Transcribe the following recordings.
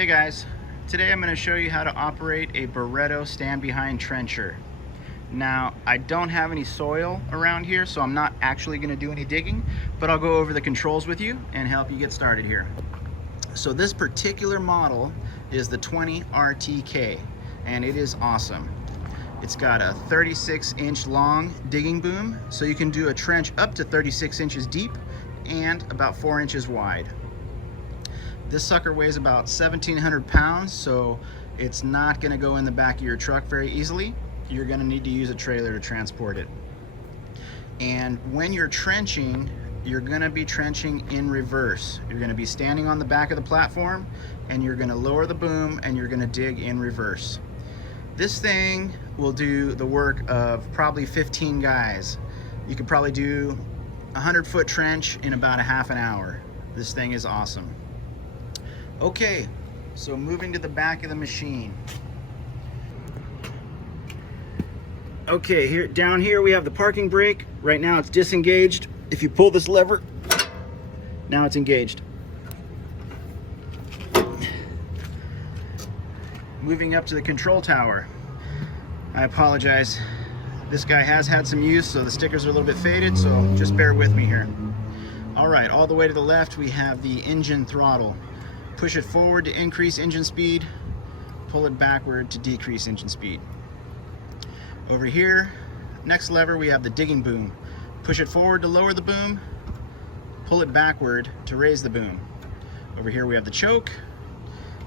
Hey guys, today I'm going to show you how to operate a Barreto stand-behind trencher. Now, I don't have any soil around here, so I'm not actually going to do any digging, but I'll go over the controls with you and help you get started here. So this particular model is the 20 RTK, and it is awesome. It's got a 36-inch long digging boom, so you can do a trench up to 36 inches deep and about 4 inches wide. This sucker weighs about 1,700 pounds, so it's not going to go in the back of your truck very easily. You're going to need to use a trailer to transport it. And when you're trenching, you're going to be trenching in reverse. You're going to be standing on the back of the platform, and you're going to lower the boom, and you're going to dig in reverse. This thing will do the work of probably 15 guys. You could probably do a 100-foot trench in about a half an hour. This thing is awesome. Okay, so moving to the back of the machine. Okay, down here we have the parking brake. Right now it's disengaged. If you pull this lever, now it's engaged. Moving up to the control tower. I apologize. This guy has had some use, so the stickers are a little bit faded, so just bear with me here. All right, all the way to the left we have the engine throttle. Push it forward to increase engine speed, pull it backward to decrease engine speed. Over here, next lever, we have the digging boom. Push it forward to lower the boom, pull it backward to raise the boom. Over here we have the choke,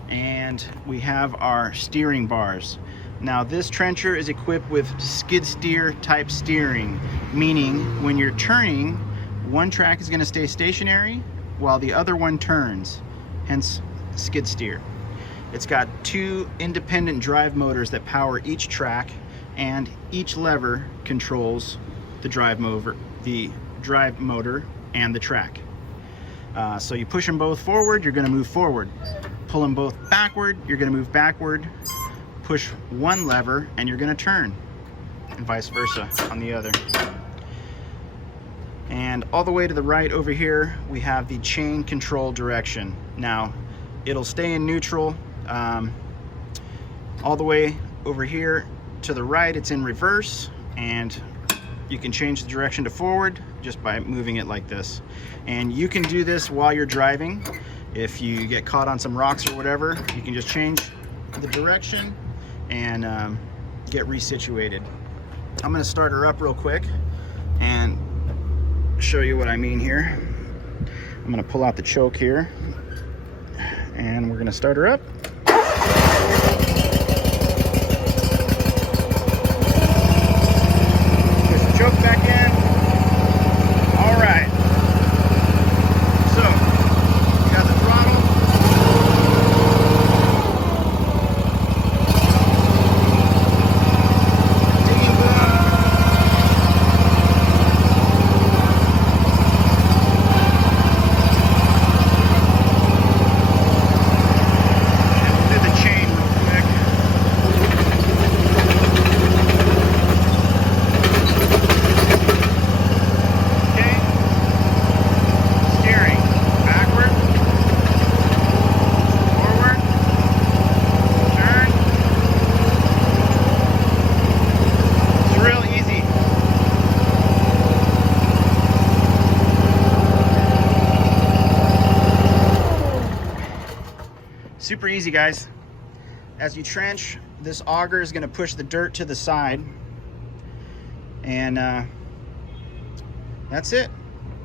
and we have our steering bars. Now this trencher is equipped with skid steer type steering, meaning when you're turning, one track is going to stay stationary while the other one turns. Hence skid steer. It's got two independent drive motors that power each track, and each lever controls the drive motor and the track. So you push them both forward, you're going to move forward. Pull them both backward, you're going to move backward. Push one lever and you're going to turn, and vice versa on the other. And all the way to the right over here, we have the chain control direction. Now, it'll stay in neutral. All the way over here to the right, it's in reverse, and you can change the direction to forward just by moving it like this. And you can do this while you're driving. If you get caught on some rocks or whatever, you can just change the direction and get resituated. I'm going to start her up real quick and show you what I mean here. I'm going to pull out the choke here, and we're going to start her up. Push the choke back in. All right. So, you got the throttle. Digging boom. Super easy, guys. As you trench, this auger is going to push the dirt to the side, and that's it.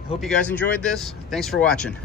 Hope you guys enjoyed this. Thanks for watching.